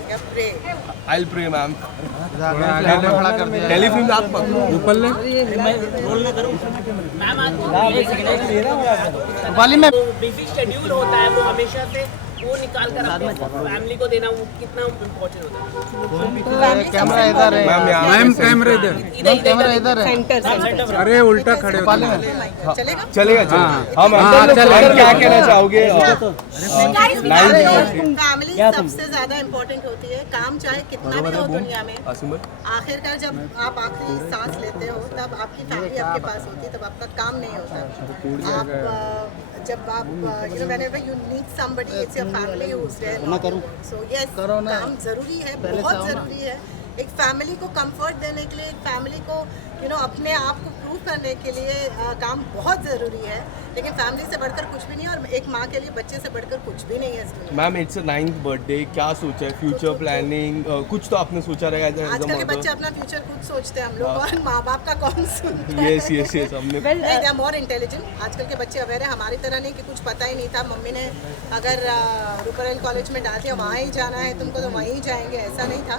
कीजिएगा, pray. I'll pray, ma'am. Telefilm ऊपर ले वाली में बिजी शेड्यूल होता है, वो हमेशा से वो निकाल कर अपने फैमिली को देना वो कितना इम्पोर्टेंट होता है। कैमरा इधर है मैम कैमरा इधर कैमरा इधर है सेंटर अरे उल्टा खड़े वाली में चलेगा। चलेगा हम अंदर क्या कहना चाहोगे फैमिली सबसे ज्यादा इम्पोर्टेंट होती है। काम चाहे कितना भी हो दुनिया में, आखिरकार जब आप आखिरी सांस लेते हो तब आपकी फैमिली आपके पास होती है, तब आपका काम नहीं होता। आप जब आप whenever you need somebody, it's your family who's there. So yes, काम जरूरी है, बहुत जरूरी है। एक फैमिली को कंफर्ट देने के लिए, एक फैमिली को अपने आप को प्रूव करने के लिए काम बहुत ज़रूरी है। लेकिन फैमिली से बढ़कर कुछ भी नहीं है, और एक माँ के लिए बच्चे से बढ़कर कुछ भी नहीं है इस दुनिया में। मैम इट्स 9th बर्थडे, क्या सोचा है फ्यूचर प्लानिंग? कुछ तो आपने सोचा रहेगा। आजकल के बच्चे अपना फ्यूचर खुद सोचते हैं, हम लोग और माँ बाप का कौन सुनता है। यस हमने दे आर मोर इंटेलिजेंट। आजकल के बच्चे अवेयर है, हमारी तरह नहीं कि कुछ पता ही नहीं था। मम्मी ने अगर रूपरेल कॉलेज में डाल दिया, वहाँ ही जाना है तुमको तो वहीं जाएंगे, ऐसा नहीं था।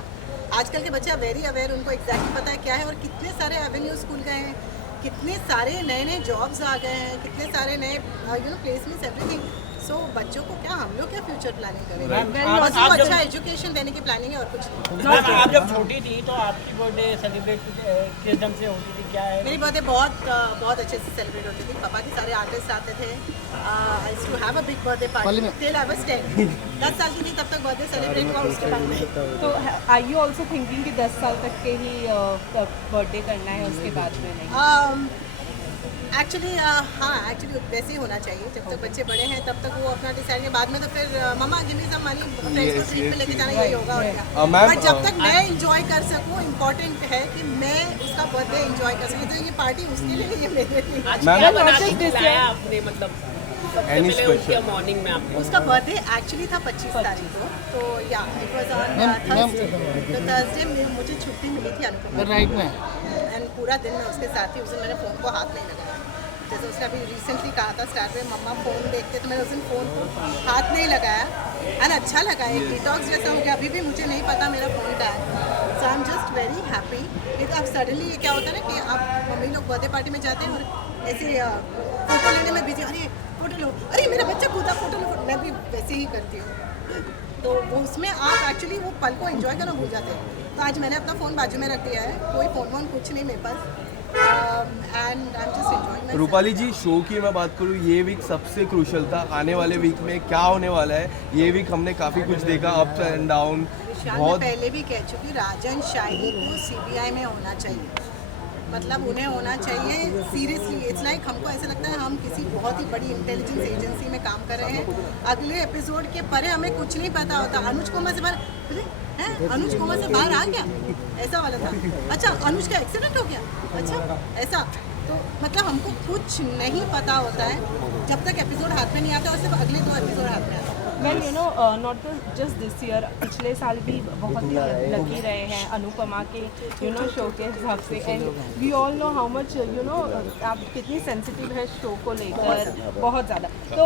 आजकल के बच्चे वेरी अवेयर, उनको एग्जैक्टली पता है क्या है, और कितने सारे एवेन्यूज खुल गए हैं, कितने सारे नए नए जॉब्स आ गए हैं, कितने सारे नए प्लेसमेंट्स, एवरीथिंग। सो बच्चों को क्या, हम लोग क्या फ्यूचर प्लानिंग करेंगे? बस वो अच्छा एजुकेशन देने की प्लानिंग है और कुछ नहीं। आप जब छोटी थी तो आपकी बर्थडे सेलिब्रेट किस ढंग से होती थी, क्या है? मेरी बर्थडे बहुत अच्छे से सेलिब्रेट होती थी। पापा के सारे आर्टिस्ट आते थे। I used to have a big birthday party till I was 10 साल की थी तब तक बर्थडे सेलिब्रेट हुआ, उसके बाद नहीं। तो आर यू ऑल्सो थिंकिंग कि 10 साल तक के ही बर्थडे करना है, उसके बाद में नहीं? एक्चुअली वैसे ही होना चाहिए। जब तक बच्चे बड़े हैं तब तक वो अपना डिसाइड है, बाद में तो फिर mama give me some money, friends को ट्रिप पे लेके जाना, यही होगा और क्या। बट जब तक मैं इंजॉय कर सकूँ, इम्पोर्टेंट है कि मैं उसका बर्थडे इंजॉय कर सकूँ। तो ये पार्टी उसके लिए नहीं है, मेरे लिए। आज क्या बना के खिलाया आपने, मतलब Any special? मॉर्निंग में आपने? उसका बर्थडे एक्चुअली था 25 तारीख को, तो या इट वाज ऑन थर्सडे। तो थर्सडे में मुझे छुट्टी मिली थी अनुपमा राइट में एंड पूरा दिन मैं उसके साथ थी। उस दिन मैंने फ़ोन को हाथ नहीं लगाया। जैसे उसने अभी रिसेंटली कहा था स्टार्ट में, मम्मा फ़ोन देखते, तो मैंने उस दिन फ़ोन को हाथ नहीं लगाया एंड अच्छा लगा। एक डिटॉक्स जैसा हो गया। अभी भी मुझे नहीं पता मेरा फ़ोन का है। So I am just very happy. लेकिन अब सडनली ये क्या होता है ना कि आप मम्मी लोग बर्थडे पार्टी में जाते हैं और ऐसे फ़ोटो लेने में बिजी, अरे फ़ोटो लो, अरे मेरा बच्चा कूदा, फ़ोटो लो। मैं भी वैसे ही करती हूँ। तो वो उसमें आप एक्चुअली वो पल को एंजॉय करना भूल जाते हैं। तो आज मैंने अपना फ़ोन बाजू में रख दिया है, कोई फ़ोन वोन कुछ नहीं मेरे पास, and I am just enjoying. Rupali ji, show की मैं बात करूँ, ये वीक सबसे क्रूशल था। आने वाले वीक में क्या होने वाला है? ये वीक हमने काफ़ी कुछ देखा, अप्स एंड डाउन। मैं पहले भी कह चुकी, राजन शाही को सीबीआई में होना चाहिए। मतलब उन्हें होना चाहिए सीरियसली। इट्स लाइक हमको ऐसा लगता है हम किसी बहुत ही बड़ी इंटेलिजेंस एजेंसी में काम कर रहे हैं। अगले एपिसोड के परे हमें कुछ नहीं पता होता। अनुज कोमा से बाहर हैं, अनुज कोमा से बाहर आ गया, ऐसा वाला था। अच्छा, अनुज का एक्सीडेंट हो गया, अच्छा ऐसा। तो मतलब हमको कुछ नहीं पता होता है जब तक एपिसोड हाथ में नहीं आता, और सिर्फ अगले 2 एपिसोड हाथ में आता है। Well not just this year, पिछले साल भी बहुत ही लकी रहे हैं अनुपमा के शो के हिसाब से। And we all know how much आप कितनी सेंसिटिव है शो को लेकर, बहुत ज़्यादा। तो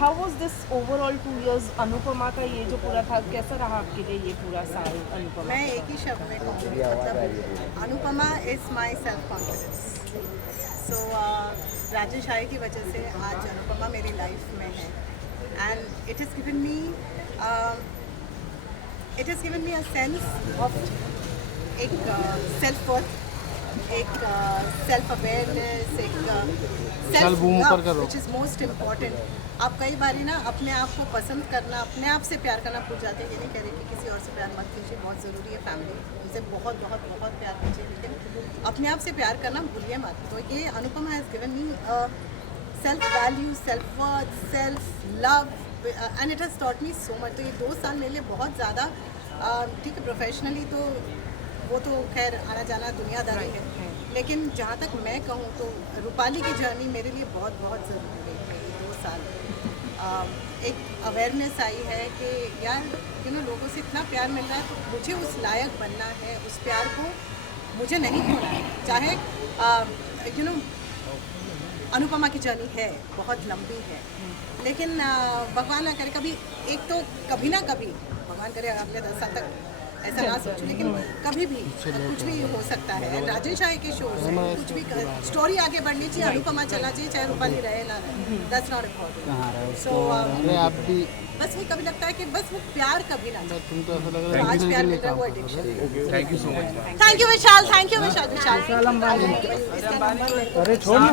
how was this overall 2 years Anupama का ये जो पूरा था, कैसा रहा आपके लिए ये पूरा साल अनुपमा? मैं एक ही शब्द में कहूँगी, मतलब Anupama is my self confidence. So Rajan Shahi की वजह से आज अनुपमा मेरी लाइफ में है, and it has given me a sense of एक सेल्फ वर्थ, एक सेल्फ अवेयरनेस, एक self love, which is most important. आप कई बार ना अपने आप को पसंद करना, अपने आप से प्यार करना भूल जाते हैं। ये नहीं कह रही कि किसी और से प्यार मत कीजिए, बहुत ज़रूरी है फैमिली, उनसे बहुत बहुत बहुत प्यार कीजिए, लेकिन अपने आप से प्यार करना भूलिए मत। तो ये Anupama has given me self value, self worth, self love, and it has taught me so much. तो ये 2 साल मेरे लिए बहुत ज़्यादा, ठीक है, प्रोफेशनली तो वो तो खैर आना जाना दुनियादारी है, लेकिन जहाँ तक मैं कहूँ तो रूपाली की जर्नी मेरे लिए बहुत बहुत ज़रूरी है। ये 2 साल एक अवेयरनेस आई है कि यार लोगों से इतना प्यार मिल रहा है, तो मुझे उस लायक बनना है, उस प्यार को मुझे नहीं खोना है। चाहे अनुपमा की जर्नी है बहुत लंबी है, लेकिन भगवान ना करे कभी, एक तो कभी ना कभी भगवान करे अगले 10 साल तक ऐसा ना सोचो, लेकिन कभी भी कुछ भी हो सकता है। राजेश आए के शो से कुछ भी स्टोरी आगे बढ़नी चाहिए, अनुपमा चला चाहिए, चाहे रूपाली रहे ना रहे, दैट्स नॉट इम्पोर्टेंट। सो अरे आप भी बस वो कभी लगता है कि बस वो प्यार कभी ना जाए। तुमको ऐसा लग तो रहा है आज प्यार मिल रहा है वो addiction. Thank you so much. Thank you Vishal, thank you Vishal. अरे छोड़ ना